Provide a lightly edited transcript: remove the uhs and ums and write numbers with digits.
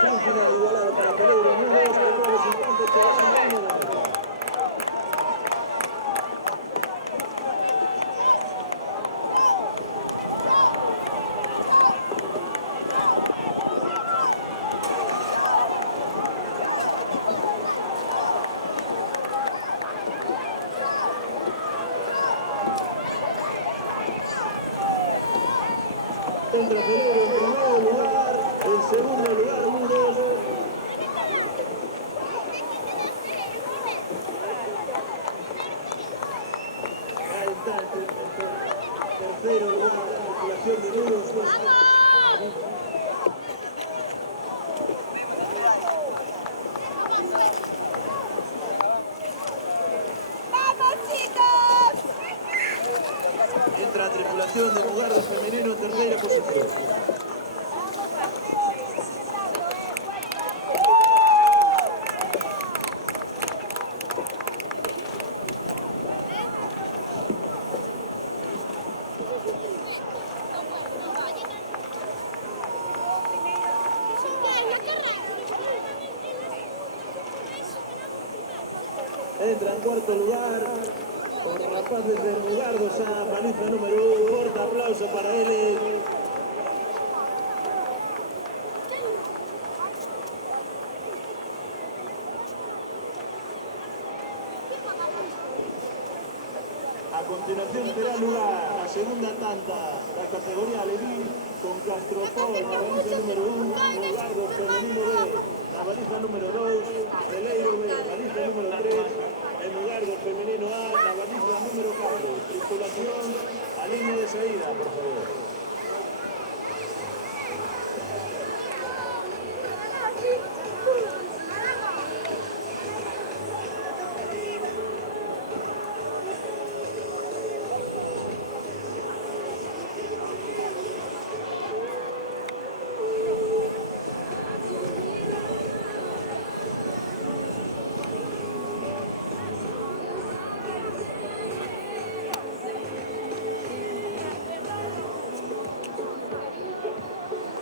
Gran final igualado para Pereira, 1-2, con 9.50, Chaval, 1-2. Entra Pereira en primer lugar, en segundo lugar Muros. Ahí está, tercero lugar, la calculación de Muros. Entra la tripulación de Mugardo femenino en tercera posición. Entra en cuarto lugar, por Rapaces de Mugardo, ya paliza número 1, corta aplauso para él. A continuación será lugar la segunda tanda, la categoría Alevín, con Castropol, la baliza número 1, Mugardo femenino B, la baliza número 2, Celeiro B, baliza número 3, el Mugardo femenino A, la baliza número 4, tripulación a línea de salida, por favor.